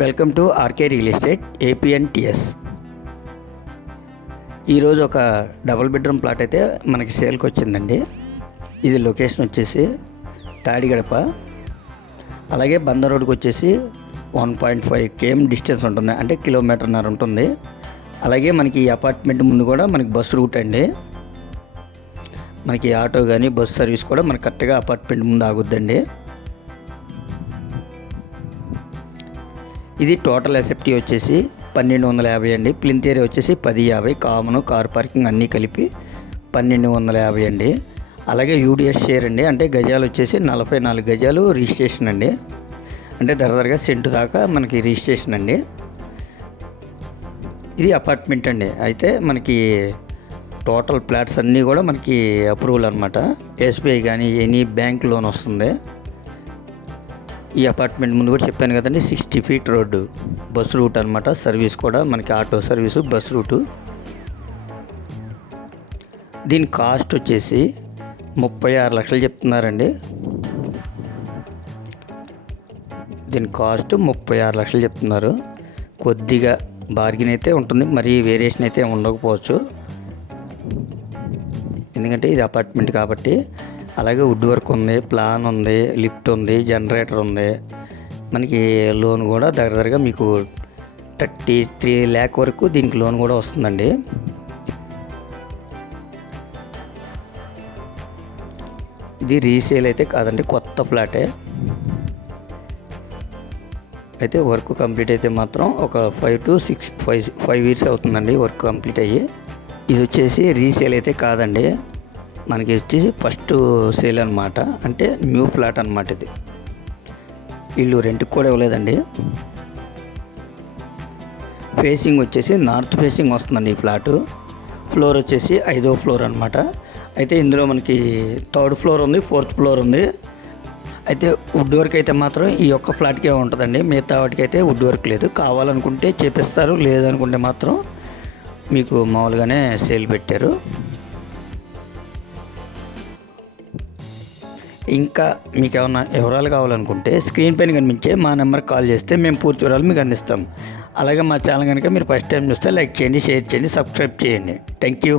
Welcome to RK real estate APNTS. ఈరోజు ఒక double bedroom plot అయితే మనకి సేల్కి వచ్చిందండి. ఇది లొకేషన్ వచ్చేసి తాడిగడప. అలాగే బందర్ రోడ్కి వచ్చేసి one point five KM distance ఉంటుంది అంటే కిలోమీటర్న్నర ఉంటుంది. అలాగే మనకి ఈ అపార్ట్మెంట్ ముందు కూడా మనకి బస్ రూట్ అండి. మనకి ఆటో కానీ బస్ సర్వీస్ కూడా మనకి కరెక్ట్గా అపార్ట్మెంట్ ముందు ఆగుద్దండి. ఇది టోటల్ ఎసెప్టీ వచ్చేసి పన్నెండు వందల యాభై అండి. ప్లింత్ ఏరియా వచ్చేసి పది యాభై కామన్ కార్ పార్కింగ్ అన్నీ కలిపి పన్నెండు వందల యాభై అండి. అలాగే యూడిఎస్ షేర్ అండి. అంటే గజాలు వచ్చేసి నలభై నాలుగు గజాలు రిజిస్ట్రేషన్ అండి. అంటే దరదరగా సెంటు దాకా మనకి రిజిస్ట్రేషన్ అండి. ఇది అపార్ట్మెంట్ అండి. అయితే మనకి టోటల్ ప్లాట్స్ అన్నీ కూడా మనకి అప్రూవల్ అనమాట ఎస్బీఐ కానీ ఎనీ బ్యాంక్ లోన్ వస్తుంది. ఈ అపార్ట్మెంట్ ముందు కూడా చెప్పాను కదండి sixty feet road. Bus route అనమాట సర్వీస్ కూడా మనకి ఆటో సర్వీసు బస్ రూటు. దీని కాస్ట్ వచ్చేసి ముప్పై ఆరు లక్షలు చెప్తున్నారండి. దీని కాస్ట్ ముప్పై ఆరు లక్షలు చెప్తున్నారు. కొద్దిగా బార్గిన్ అయితే ఉంటుంది మరి వేరియేషన్ అయితే ఉండకపోవచ్చు. ఎందుకంటే ఇది అపార్ట్మెంట్ కాబట్టి అలాగే వుడ్ వర్క్ ఉంది ప్లాన్ ఉంది లిఫ్ట్ ఉంది జనరేటర్ ఉంది. మనకి లోన్ కూడా దగ్గర దగ్గరగా మీకు థర్టీ త్రీ ల్యాక్ వరకు దీనికి లోన్ కూడా వస్తుందండి. ఇది రీసేల్ అయితే కాదండి కొత్త ఫ్లాటే. అయితే వర్క్ కంప్లీట్ అయితే మాత్రం ఒక five to six five five years అవుతుందండి వర్క్ కంప్లీట్ అయ్యి. ఇది వచ్చేసి రీసేల్ అయితే కాదండి. మనకి వచ్చి ఫస్ట్ సేల్ అనమాట అంటే న్యూ ఫ్లాట్ అనమాట ఇది. వీళ్ళు రెంట్కి కూడా ఇవ్వలేదండి. ఫేసింగ్ వచ్చేసి నార్త్ ఫేసింగ్ వస్తుందండి ఈ ఫ్లాటు. ఫ్లోర్ వచ్చేసి ఐదో ఫ్లోర్ అనమాట అయితే ఇందులో మనకి థర్డ్ ఫ్లోర్ ఉంది ఫోర్త్ ఫ్లోర్ ఉంది. అయితే వుడ్ వర్క్ అయితే మాత్రం ఈ ఒక్క ఫ్లాట్కే ఉంటుందండి. మిగతా వాటికి అయితే వుడ్ వర్క్ లేదు. కావాలనుకుంటే చేపిస్తారు లేదనుకుంటే మాత్రం మీకు మామూలుగానే సేల్ పెట్టారు. ఇంకా మీకు ఏమైనా వివరాలు కావాలనుకుంటే స్క్రీన్ పైన కనిపించే మా నెంబర్ కాల్ చేస్తే మేము పూర్తి వివరాలు మీకు అందిస్తాం. అలాగే మా ఛానల్ కనుక మీరు ఫస్ట్ టైం చూస్తే లైక్ చేయండి షేర్ చేయండి సబ్స్క్రైబ్ చేయండి. Thank you.